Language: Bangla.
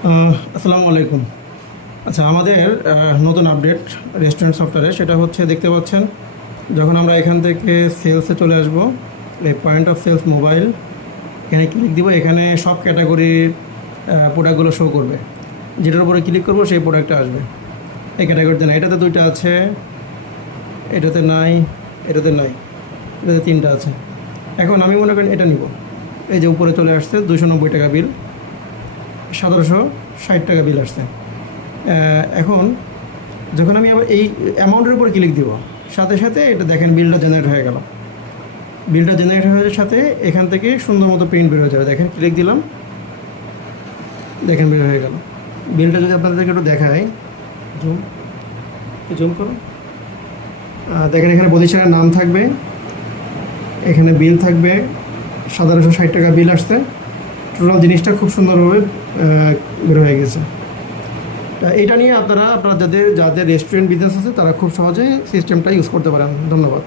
আসসালামু আলাইকুম। আচ্ছা, আমাদের নতুন আপডেট রেস্টুরেন্ট সফটওয়্যারে সেটা হচ্ছে দেখতে পাচ্ছেন, যখন আমরা এখান থেকে সেলসে চলে আসব, এই পয়েন্ট অফ সেলস মোবাইল এখানে ক্লিক দিব। এখানে সব ক্যাটাগরির প্রোডাক্টগুলো শো করবে। যেটার উপরে ক্লিক করব সেই প্রোডাক্টটা আসবে। এই ক্যাটাগরিতে না, এটাতে দুইটা আছে, এটাতে নাই, এটাতে নাই, এটাতে তিনটা আছে। এখন আমি মনে করেন এটা নিব। এই যে উপরে চলে আসছে 290 টাকা বিল, 1760 টাকা বিল আসছে। এখন যখন আমি আবার এই অ্যামাউন্টের উপর ক্লিক দিব, সাথে সাথে এটা দেখেন বিলটা জেনারেট হয়ে গেল। বিলটা জেনারেট হয়ে যাওয়ার সাথে এখান থেকে সুন্দর মতো প্রিন্ট বের হয়ে যাবে। দেখেন, ক্লিক দিলাম, দেখেন বের হয়ে গেল। বিলটা যদি আপনাদেরকে একটু দেখায়, জুম জুম করুন, দেখেন এখানে প্রতিষ্ঠানের নাম থাকবে, এখানে বিল থাকবে, 1760 টাকা বিল আসছে। টোটাল জিনিসটা খুব সুন্দরভাবে বের হয়ে গেছে। এটা নিয়ে আপনারা যাদের যাদের রেস্টুরেন্ট বিজনেস আছে তারা খুব সহজেই সিস্টেমটা ইউজ করতে পারেন। ধন্যবাদ।